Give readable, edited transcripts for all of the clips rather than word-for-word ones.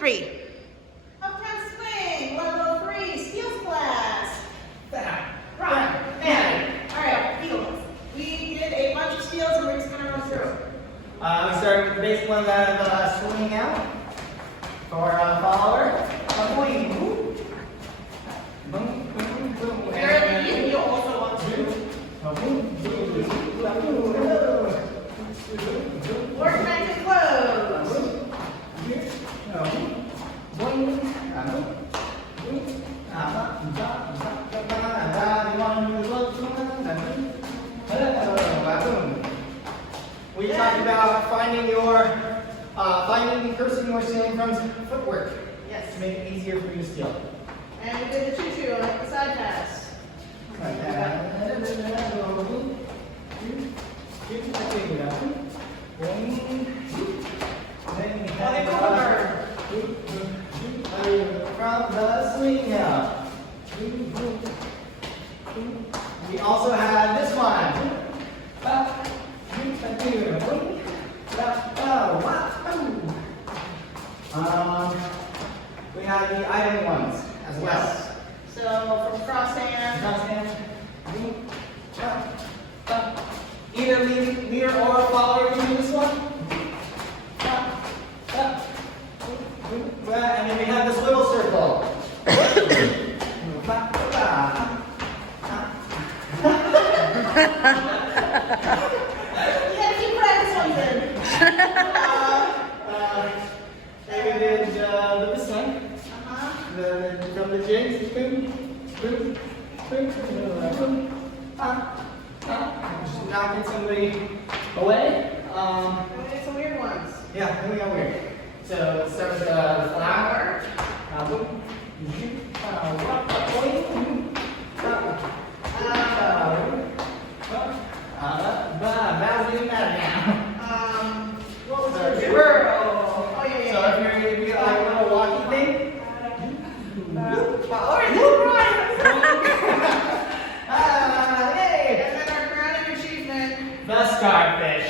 3. Uptown Swing, level 3, skills class. Rock, All right, Beatles. We did a bunch of skills and we're just going to run through. We started with the basic one of swinging out for a follower. Boom, boom, boom. If you're at the end, you'll also want to. Work back and close. We talked about finding the person you are stealing from's footwork. Yes. To make it easier for you to steal. And we did the choo-choo, like the side pass. Like that. From the swing out. We also had this one. We had the item ones as well. Yes. So from cross hand. Either leader or follower can do this one. And then we have this little circle. David did this one. From the jigs. Boom, boom, boom, boom. Just knocking somebody away. Okay, some weird ones. Yeah, then we got weird. So let's start with the flower. Boom. What was So your twirl. Oh, yeah. So if you get like a little walkie thing. Yay! And then our crowning achievement. The starfish.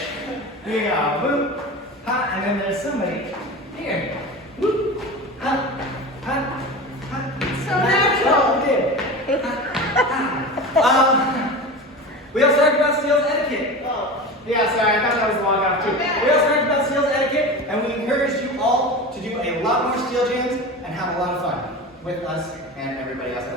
Here you go. Boop. Ha. And then there's somebody here. Whoop. Ha. Ha. Ha. So natural. Oh, we did. We also talked about steals etiquette. Oh. Yeah, sorry, I thought that was a long off too. Okay. We also talked about steals etiquette, and we encourage you all to do a lot more steel jams and have a lot of fun with us and everybody else at